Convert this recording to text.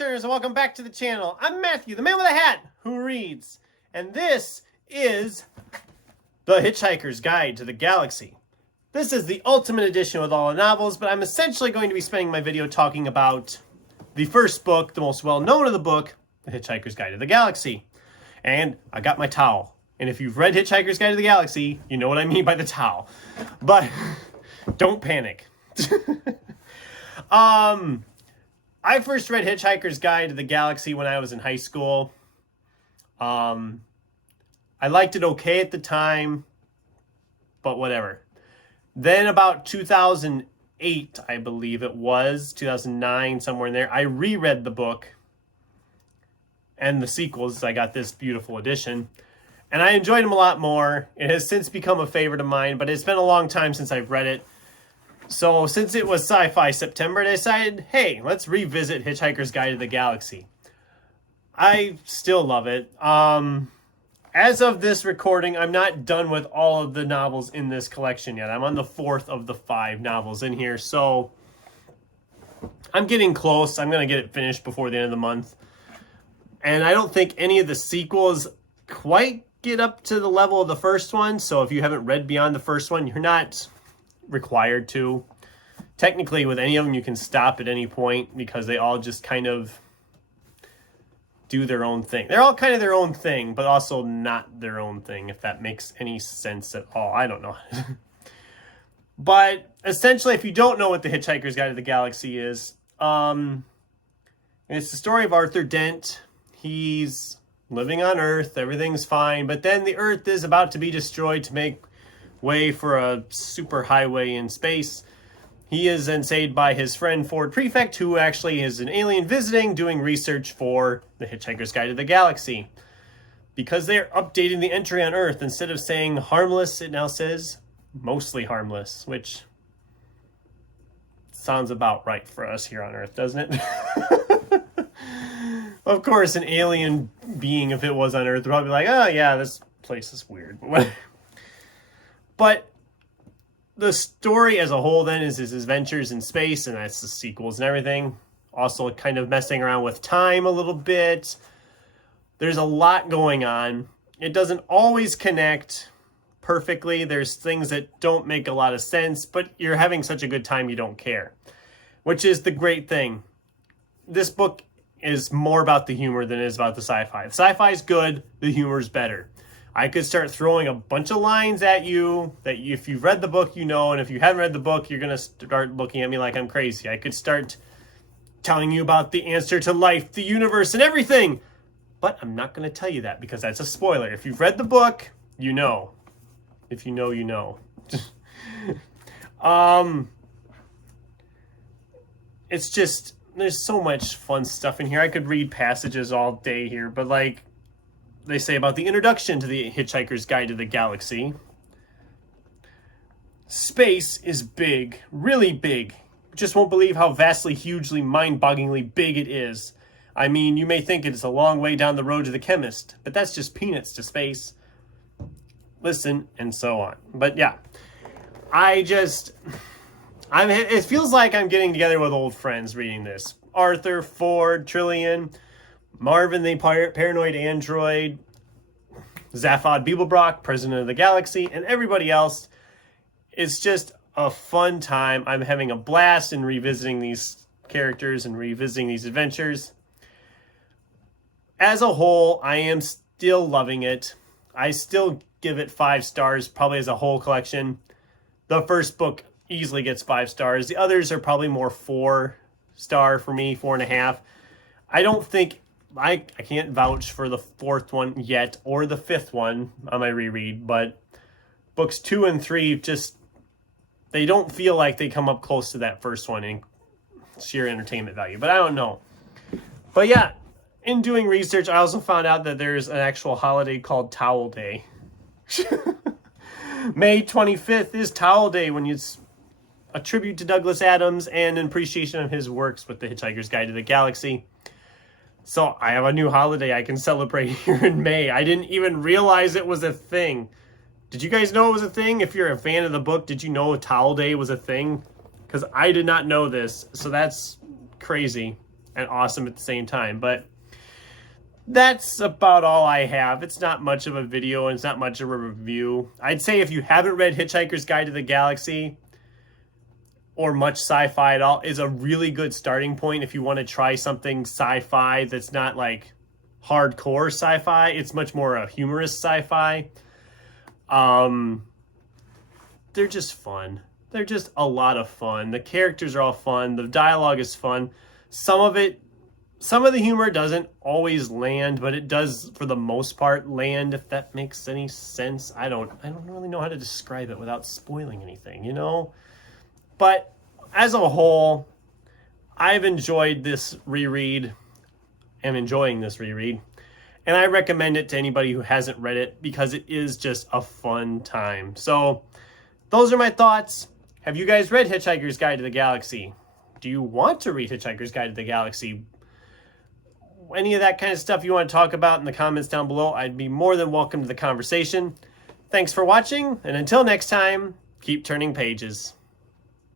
page-turners, and welcome back to the channel. I'm Matthew, the man with a hat who reads, and this is The Hitchhiker's Guide to the Galaxy. This is the ultimate edition with all the novels, but I'm essentially going to be spending my video talking about the first book, the most well-known of the book, The Hitchhiker's Guide to the Galaxy. And I got my towel. And if you've read Hitchhiker's Guide to the Galaxy, you know what I mean by the towel. But don't panic. I first read Hitchhiker's Guide to the Galaxy when I was in high school. I liked it okay at the time, but whatever. Then about 2008, I believe it was, 2009, somewhere in there, I reread the book and the sequels. I got this beautiful edition, and I enjoyed them a lot more. It has since become a favorite of mine, but it's been a long time since I've read it. So since it was Sci-Fi September, I decided, hey, let's revisit Hitchhiker's Guide to the Galaxy. I still love it. As of this recording, I'm not done with all of the novels in this collection yet. I'm on the 4th of the 5 novels in here, so I'm getting close. I'm going to get it finished before the end of the month. And I don't think any of the sequels quite get up to the level of the first one, so if you haven't read beyond the first one, you're not required to. Technically, with any of them, you can stop at any point because they all just kind of do their own thing. They're all kind of their own thing, but also not their own thing, if that makes any sense at all. I don't know. But essentially, if you don't know what The Hitchhiker's Guide to the Galaxy is, it's the story of Arthur Dent. He's living on Earth. Everything's fine. But then the Earth is about to be destroyed to make way for a super highway in space. He is then saved by his friend Ford Prefect, who actually is an alien visiting, doing research for The Hitchhiker's Guide to the Galaxy. Because they're updating the entry on Earth, instead of saying harmless, it now says mostly harmless, which sounds about right for us here on Earth, doesn't it? Of course, an alien being, if it was on Earth, would probably be like, oh yeah, this place is weird. But the story as a whole then is his adventures in space, and that's the sequels and everything. Also kind of messing around with time a little bit. There's a lot going on. It doesn't always connect perfectly. There's things that don't make a lot of sense, but you're having such a good time you don't care. Which is the great thing. This book is more about the humor than it is about the sci-fi. The sci-fi is good, the humor is better. I could start throwing a bunch of lines at you that if you've read the book, you know, and if you haven't read the book, you're going to start looking at me like I'm crazy. I could start telling you about the answer to life, the universe, and everything. But I'm not going to tell you that because that's a spoiler. If you've read the book, you know. If you know, you know. It's just, there's so much fun stuff in here. I could read passages all day here, but like they say about the introduction to the Hitchhiker's Guide to the Galaxy. Space is big, really big. You just won't believe how vastly, hugely, mind-bogglingly big it is. I mean, you may think it's a long way down the road to the chemist, but that's just peanuts to space. Listen, and so on. But yeah, it feels like I'm getting together with old friends reading this. Arthur, Ford, Trillian, Marvin the Paranoid Android, Zaphod Beeblebrock, President of the Galaxy, and everybody else. It's just a fun time. I'm having a blast in revisiting these characters and revisiting these adventures. As a whole, I am still loving it. I still give it 5 stars, probably as a whole collection. The first book easily gets 5 stars. The others are probably more 4-star for me, 4.5. I don't think... I can't vouch for the 4th one yet, or the 5th one on my reread, but books 2 and 3 just, they don't feel like they come up close to that first one in sheer entertainment value, but I don't know. But yeah, in doing research, I also found out that there's an actual holiday called Towel Day. May 25th is Towel Day, when it's a tribute to Douglas Adams and an appreciation of his works with The Hitchhiker's Guide to the Galaxy. So I have a new holiday I can celebrate here in May. I didn't even realize it was a thing. Did you guys know it was a thing? If you're a fan of the book, did you know Towel Day was a thing? Because I did not know this, so that's crazy. and awesome at the same time. But that's about all I have. It's not much of a video and it's not much of a review. I'd say if you haven't read Hitchhiker's Guide to the Galaxy or much sci-fi at all, is a really good starting point if you want to try something sci-fi that's not like hardcore sci-fi. It's much more a humorous sci-fi. They're just fun. They're just a lot of fun. The characters are all fun. The dialogue is fun. Some of the humor doesn't always land, but it does for the most part land, if that makes any sense. I don't really know how to describe it without spoiling anything, you know? But as a whole, I've enjoyed this reread. I'm enjoying this reread. And I recommend it to anybody who hasn't read it because it is just a fun time. So those are my thoughts. Have you guys read Hitchhiker's Guide to the Galaxy? Do you want to read Hitchhiker's Guide to the Galaxy? Any of that kind of stuff you want to talk about in the comments down below, I'd be more than welcome to the conversation. Thanks for watching, and until next time, keep turning pages.